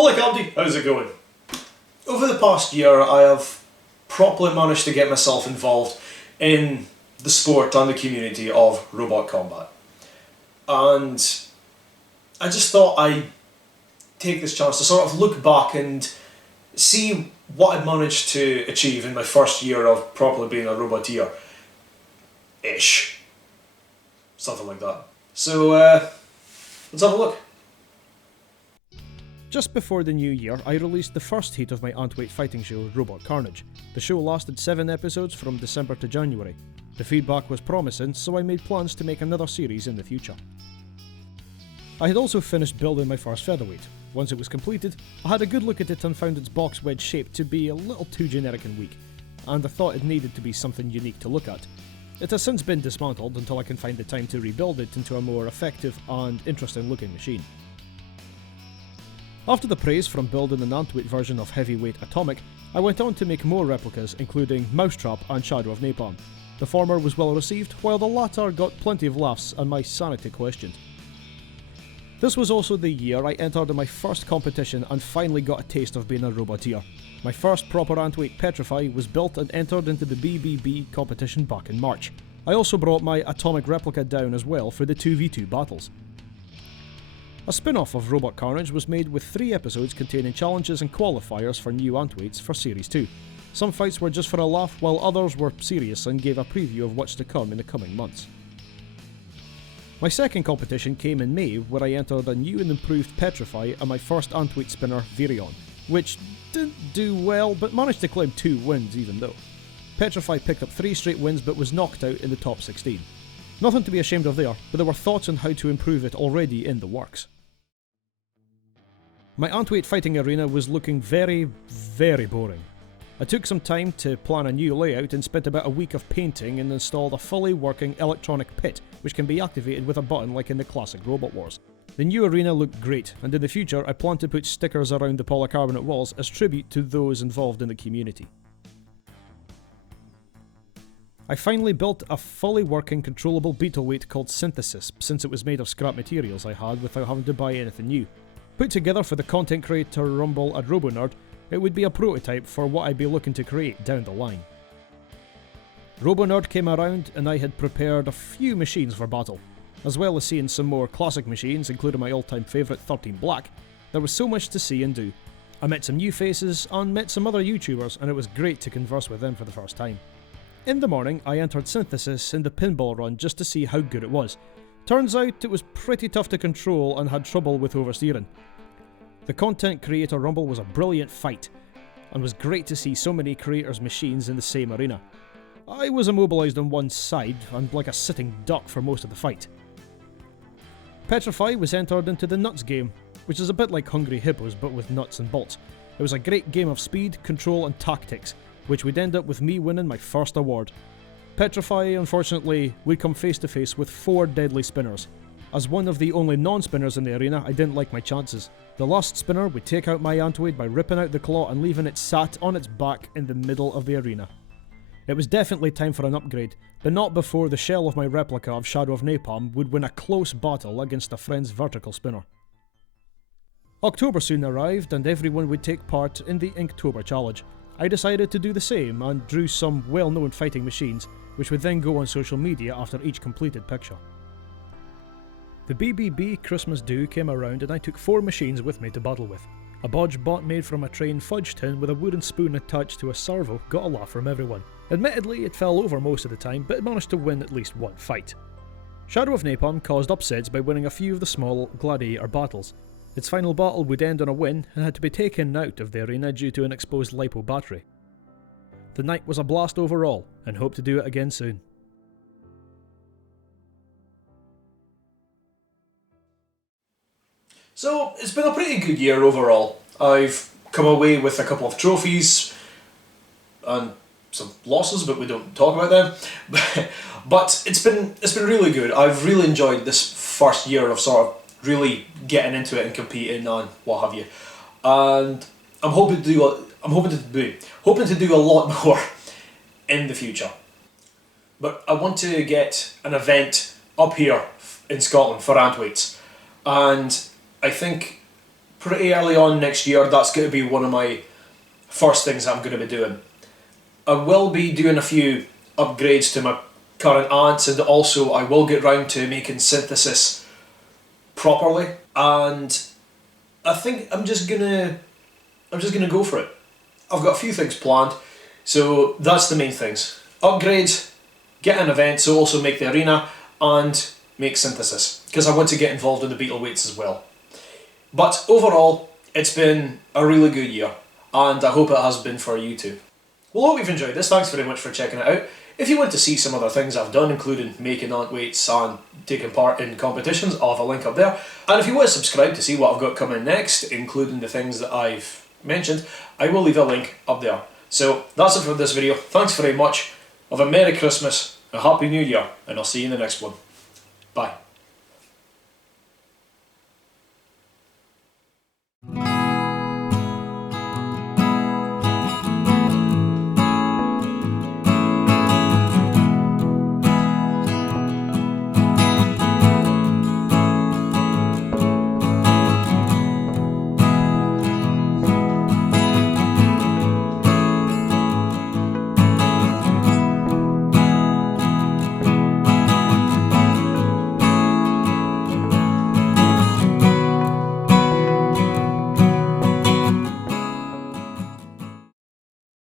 Holy Comedy, how's it going? Over the past year I have properly managed to get myself involved in the sport and the community of robot combat. And I just thought I'd take this chance to sort of look back and see what I'd managed to achieve in my first year of properly being a Roboteer-ish. Something like that. So, let's have a look. Just before the new year, I released the first heat of my Antweight fighting show, Robot Carnage. The show lasted 7 episodes from December to January. The feedback was promising, so I made plans to make another series in the future. I had also finished building my first featherweight. Once it was completed, I had a good look at it and found its box wedge shape to be a little too generic and weak, and I thought it needed to be something unique to look at. It has since been dismantled until I can find the time to rebuild it into a more effective and interesting looking machine. After the praise from building an Antweight version of Heavyweight Atomic, I went on to make more replicas including Mousetrap and Shadow of Napalm. The former was well received, while the latter got plenty of laughs and my sanity questioned. This was also the year I entered in my first competition and finally got a taste of being a Roboteer. My first proper Antweight Petrify was built and entered into the BBB competition back in March. I also brought my Atomic replica down as well for the 2v2 battles. A spin-off of Robot Carnage was made with 3 episodes containing challenges and qualifiers for new Antweights for Series 2. Some fights were just for a laugh, while others were serious and gave a preview of what's to come in the coming months. My second competition came in May, where I entered a new and improved Petrify and my first Antweight spinner, Virion, which didn't do well but managed to claim 2 wins even though. Petrify picked up 3 straight wins but was knocked out in the top 16. Nothing to be ashamed of there, but there were thoughts on how to improve it already in the works. My Antweight fighting arena was looking very boring. I took some time to plan a new layout and spent about a week of painting and installed a fully working electronic pit, which can be activated with a button like in the classic Robot Wars. The new arena looked great, and in the future I plan to put stickers around the polycarbonate walls as tribute to those involved in the community. I finally built a fully working controllable Beetleweight called Synthesis, since it was made of scrap materials I had without having to buy anything new. Put together for the content creator Rumble at RoboNerd, it would be a prototype for what I'd be looking to create down the line. RoboNerd came around and I had prepared a few machines for battle. As well as seeing some more classic machines, including my all-time favourite 13 Black, there was so much to see and do. I met some new faces and met some other YouTubers, and it was great to converse with them for the first time. In the morning, I entered Synthesis in the pinball run just to see how good it was. Turns out it was pretty tough to control and had trouble with oversteering. The content creator Rumble was a brilliant fight, and was great to see so many creators' machines in the same arena. I was immobilised on one side and like a sitting duck for most of the fight. Petrify was entered into the Nuts game, which is a bit like Hungry Hippos but with nuts and bolts. It was a great game of speed, control and tactics, which would end up with me winning my first award. Petrify, unfortunately, would come face to face with 4 deadly spinners. As one of the only non-spinners in the arena, I didn't like my chances. The last spinner would take out my Antweight by ripping out the claw and leaving it sat on its back in the middle of the arena. It was definitely time for an upgrade, but not before the shell of my replica of Shadow of Napalm would win a close battle against a friend's vertical spinner. October soon arrived and everyone would take part in the Inktober challenge. I decided to do the same and drew some well-known fighting machines, which would then go on social media after each completed picture. The BBB Christmas do came around and I took 4 machines with me to battle with. A bodge bot made from a train fudge tin with a wooden spoon attached to a servo got a laugh from everyone. Admittedly, it fell over most of the time, but it managed to win at least one fight. Shadow of Napalm caused upsets by winning a few of the small gladiator battles. Its final battle would end on a win and had to be taken out of the arena due to an exposed LiPo battery. The night was a blast overall, and hope to do it again soon. So, it's been a pretty good year overall. I've come away with a couple of trophies and some losses, but we don't talk about them. But it's been really good. I've really enjoyed this first year of sort of really getting into it and competing and what have you. And I'm hoping to do a lot more in the future. But I want to get an event up here in Scotland for Antweights, and I think pretty early on next year, that's going to be one of my first things I'm going to be doing. I will be doing a few upgrades to my current ants, and also I will get round to making synthesis properly, and I think I'm just gonna go for it. I've got a few things planned, so that's the main things. Upgrades, get an event, so also make the arena, and make synthesis, because I want to get involved in the beetle weights as well. But overall, it's been a really good year, and I hope it has been for you too. Well, I hope you've enjoyed this. Thanks very much for checking it out. If you want to see some other things I've done, including making ant weights and taking part in competitions, I'll have a link up there. And if you want to subscribe to see what I've got coming next, including the things that I've mentioned, I will leave a link up there. So that's it for this video. Thanks very much. Have a Merry Christmas, a Happy New Year, and I'll see you in the next one. Bye.